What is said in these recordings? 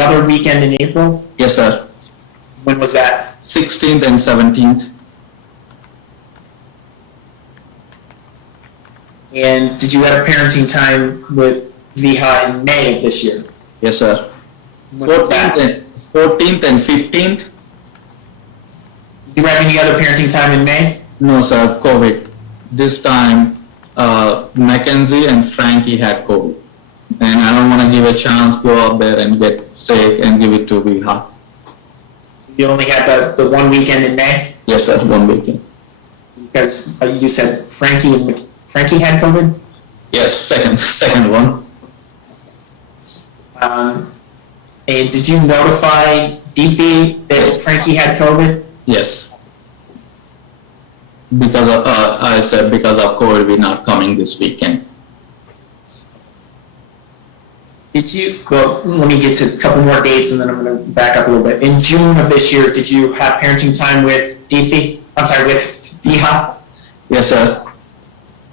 another weekend in April? Yes, sir. When was that? 16th and 17th. And did you have parenting time with Viha in May of this year? Yes, sir. When was that? 14th and 15th. Did you have any other parenting time in May? No, sir, COVID. This time, Mackenzie and Frankie had COVID. And I don't want to give a chance, go out there and get sick and give it to Viha. So you only had the one weekend in May? Yes, sir, one weekend. Because you said Frankie had COVID? Yes, second one. And did you notify DP that Frankie had COVID? Yes. Because of, I said because of COVID, we're not coming this weekend. Did you, well, let me get to a couple more dates and then I'm going to back up a little bit. In June of this year, did you have parenting time with DP? I'm sorry, with Viha? Yes, sir.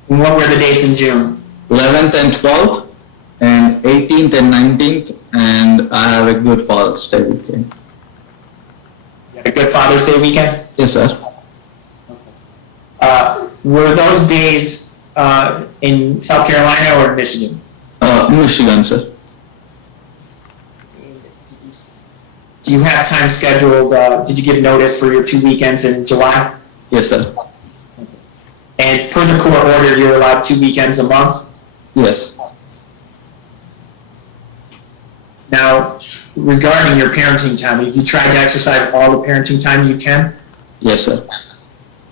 And what were the dates in June? 11th and 12th, and 18th and 19th, and I have a good Father's Day weekend. You had a good Father's Day weekend? Yes, sir. Were those days in South Carolina or Michigan? Michigan, sir. Do you have time scheduled, did you give notice for your 2 weekends in July? Yes, sir. And per the court order, you're allowed 2 weekends a month? Yes. Now, regarding your parenting time, have you tried to exercise all the parenting time you can? Yes, sir.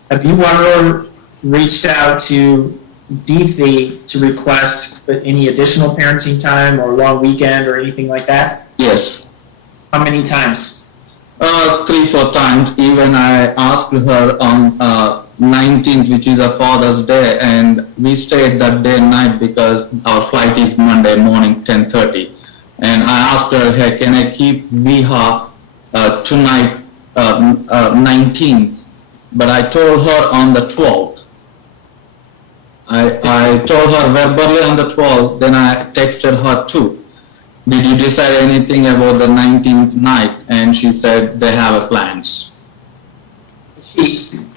Have you ever reached out to DP to request any additional parenting time or long weekend or anything like that? Yes. How many times? 3-4 times. Even I asked her on 19th, which is a Father's Day, and we stayed that day and night because our flight is Monday morning, 10:30. And I asked her, hey, can I keep Viha tonight, 19th? But I told her on the 12th. I told her verbally on the 12th, then I texted her too. Did you decide anything about the 19th night? And she said they have plans.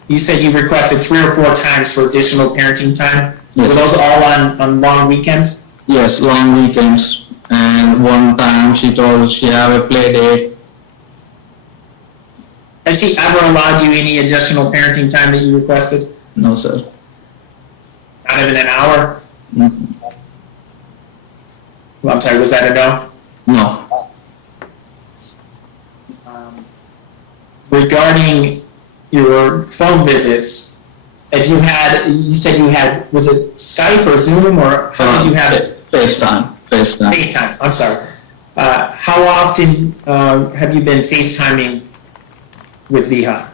You said you requested 3 or 4 times for additional parenting time. Yes. Were those all on long weekends? Yes, long weekends. And one time she told she have a play date. Has she ever allowed you any additional parenting time that you requested? No, sir. Not even an hour? Mm-hmm. Well, I'm sorry, was that a no? No. Regarding your phone visits, you said you had, was it Skype or Zoom, or how did you have it? FaceTime. FaceTime, I'm sorry. How often have you been FaceTiming with Viha?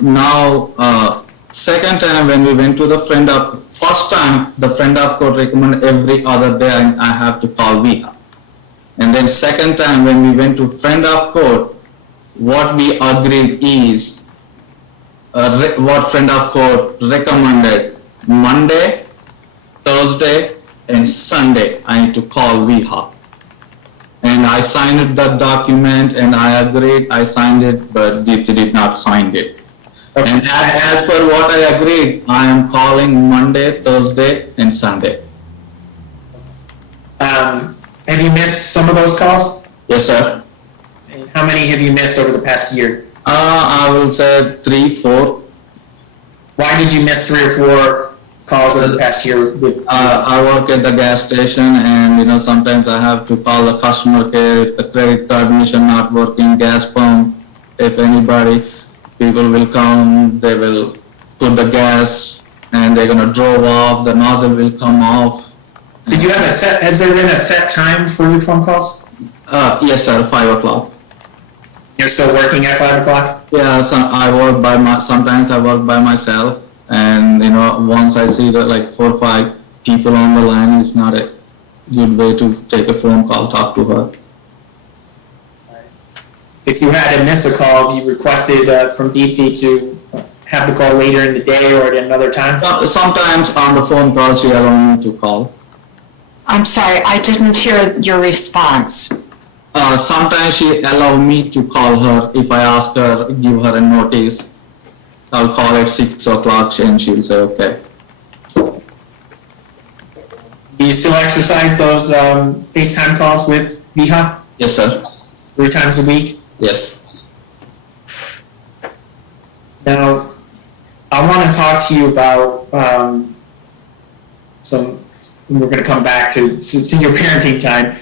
Now, second time when we went to the first time the friend of court recommended every other day I have to call Viha. And then second time when we went to friend of court, what we agreed is what friend of court recommended: Monday, Thursday, and Sunday I need to call Viha. And I signed that document and I agreed, I signed it, but Deepthi did not sign it. Okay. And as per what I agreed, I am calling Monday, Thursday, and Sunday. Have you missed some of those calls? Yes, sir. And how many have you missed over the past year? I will say 3, 4. Why did you miss 3 or 4 calls over the past year? I work at the gas station, and sometimes I have to call the customer care if the credit card machine not working, gas pump. If people will come, they will put the gas, and they're gonna drove off. The nozzle will come off. Did you have has there been a set time for your phone calls? Yes, sir. 5 o'clock. You're still working at 5 o'clock? Yeah, sometimes I work by myself, and once I see that like 4 or 5 people on the line, it's not a good way to take a phone call, talk to her. If you had to miss a call, have you requested from Deepthi to have the call later in the day or at another time? Sometimes on the phone call, she allows me to call. I'm sorry, I didn't hear your response. Sometimes she allow me to call her if I ask her, give her a notice. I'll call at 6 o'clock and she'll say, okay. Do you still exercise those FaceTime calls with Viha Yes, sir. 3 times a week? Yes. Now, I want to talk to you about we're going to come back to your parenting time.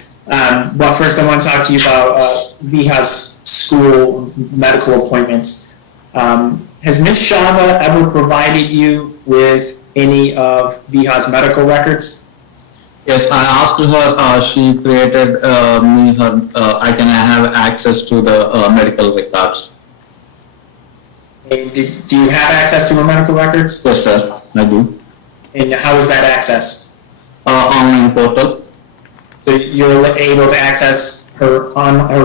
But first, I want to talk to you about Viha's school medical appointments. Has Ms. Shava ever provided you with any of Viha's medical records? Yes, I asked her, she created me her, I can have access to the medical records. And do you have access to her medical records? Yes, sir, I do. And how is that access? Online portal. So you're able to access her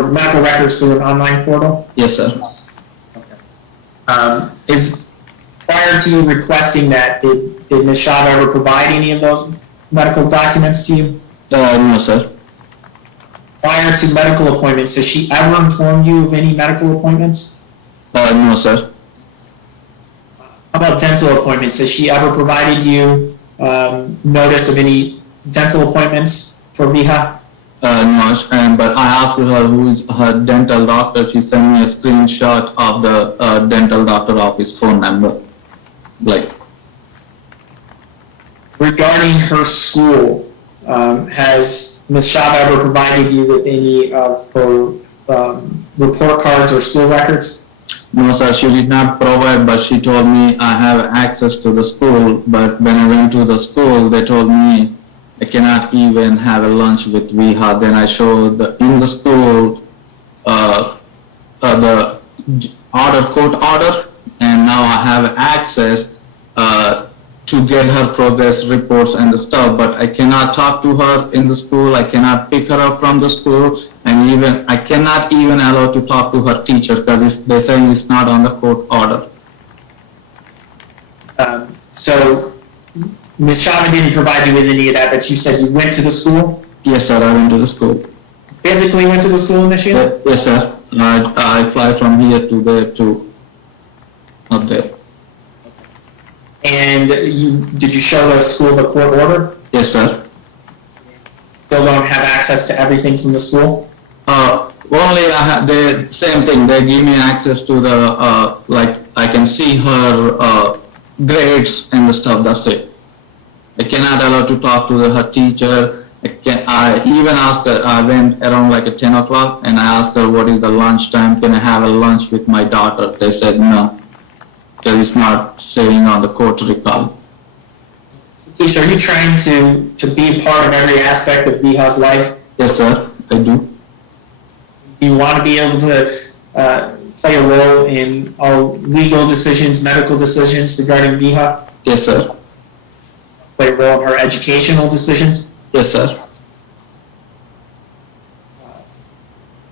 medical records through an online portal? Yes, sir. Okay. Is prior to you requesting that, did Ms. Shava ever provide any of those medical documents to you? No, sir. Prior to medical appointments, has she ever informed you of any medical appointments? No, sir. How about dental appointments? Has she ever provided you notice of any dental appointments for Viha? No, but I asked her who is her dental doctor. She sent me a screenshot of the dental doctor office phone number. Regarding her school, has Ms. Shava ever provided you with any of her report cards or school records? No, sir, she did not provide, but she told me I have access to the school. But when I went to the school, they told me I cannot even have a lunch with Viha. Then I showed in the school the court order, and now I have access to get her progress reports and the stuff. But I cannot talk to her in the school. I cannot pick her up from the school, and even I cannot even allow to talk to her teacher because they say it's not on the court order. So Ms. Shava didn't provide you with any of that, but you said you went to the school? Yes, sir, I went to the school. Physically went to the school in Michigan? Yes, sir. I fly from here to there to up there. And did you show the school the court order? Yes, sir. Still don't have access to everything from the school? Only the same thing. They give me access to the I can see her grades and the stuff. That's it. I cannot allow to talk to her teacher. I even asked her. I went around at 10 o'clock and I asked her what is the lunch time. Can I have a lunch with my daughter? They said no. That is not saying on the court record. Satish, are you trying to be part of every aspect of Viha's life? Yes, sir, I do. Do you want to be able to play a role in all legal decisions, medical decisions regarding Viha? Yes, sir. Play a role in her educational decisions? Yes, sir.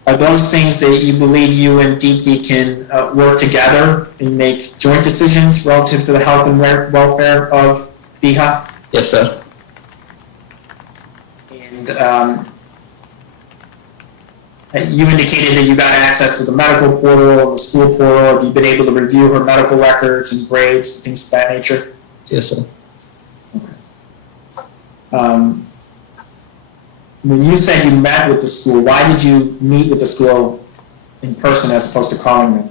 Are those things that you believe you and Deepthi can work together and make joint decisions relative to the health and welfare of Viha? Yes, sir. And you indicated that you got access to the medical portal and the school portal. Have you been able to review her medical records and grades and things of that nature? Yes, sir. Okay. When you said you met with the school, why did you meet with the school in person as opposed to calling them?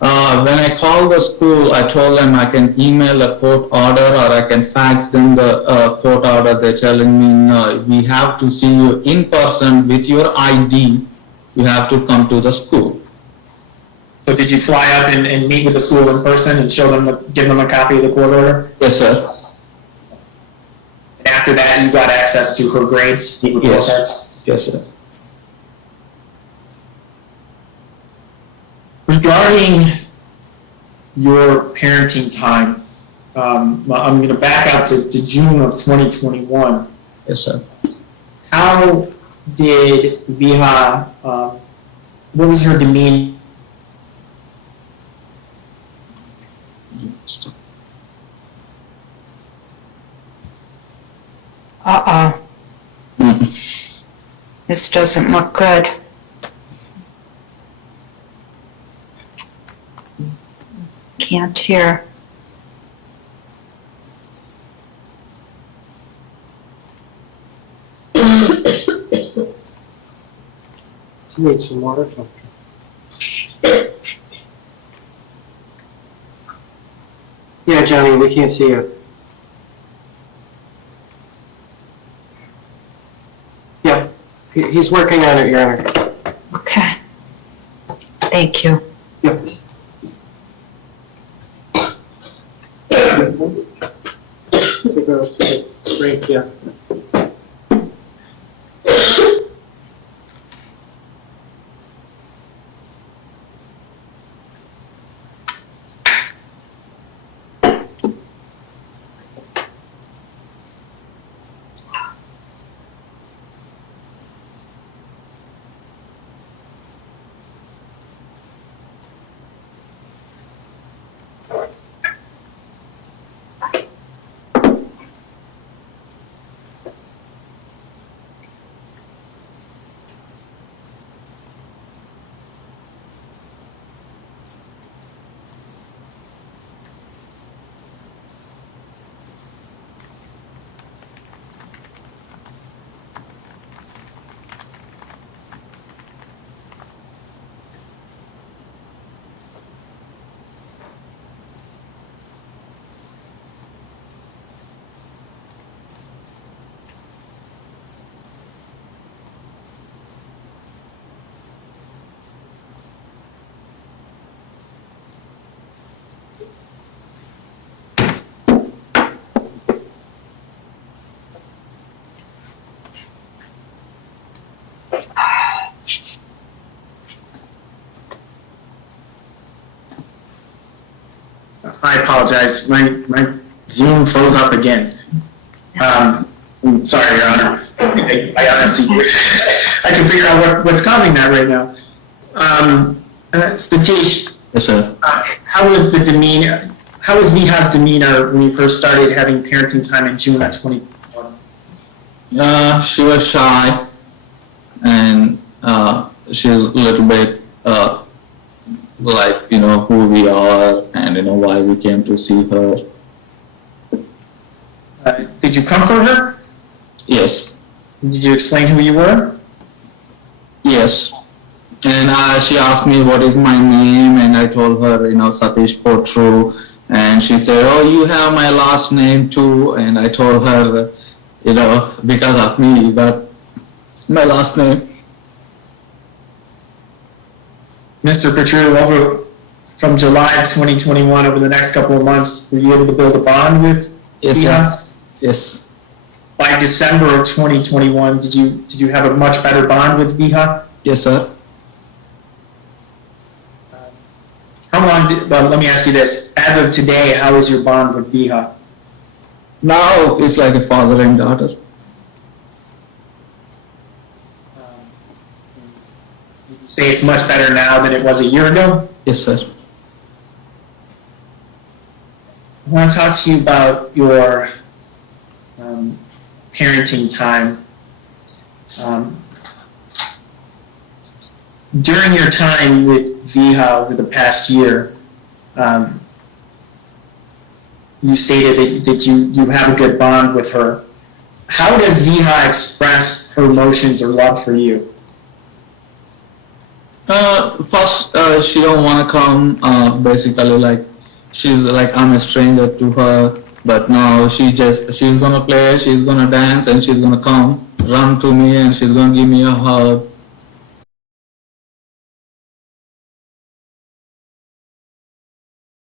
When I called the school, I told them I can email a court order or I can fax them the court order. They're telling me, no, we have to see you in person with your ID. You have to come to the school. So did you fly up and meet with the school in person and show them, give them a copy of the court order? Yes, sir. And after that, you got access to her grades, the report cards? Yes, sir. Regarding your parenting time, I'm going to back up to June of 2021. Yes, sir. How did Viha, what was her demeanor? This doesn't look good. can't hear. You need some water, Potru. Yeah, Johnny, we can't see you. Yep, he's working on it, Your Honor. Okay. Thank you. Yep. Take a break, yeah. I apologize. My Zoom froze up again. I'm sorry, Your Honor. I honestly, I can figure out what's causing that right now. Satish, Yes, sir. how was Viha's demeanor when you first started having parenting time in June of 2021? She was shy, and she's a little bit like, who we are and, why we came to see her. Did you comfort her? Yes, Did you explain who you were? yes. And she asked me what is my name, and I told her, Satish Potru. And she said, oh, you have my last name too. And I told her, because of me, you got my last name. Mr. Potru, from July of 2021 over the next couple of months, were you able to build a bond with Yes, Viha? sir. Yes. By December of 2021, did you have a much better bond with Viha? Yes, sir. Well, let me ask you this. As of today, how is your bond with Viha? Now it's like a father and daughter. Would you say it's much better now than it was a year ago? Yes, sir. I want to talk to you about your parenting time. During your time with Viha over the past year, you stated that you have a good bond with her. How does Viha express her emotions or love for you? First, she don't want to come. Basically, like she's like I'm a stranger to her. But now she's gonna play. She's gonna dance, and she's gonna come, run to me, and she's gonna give me a hug.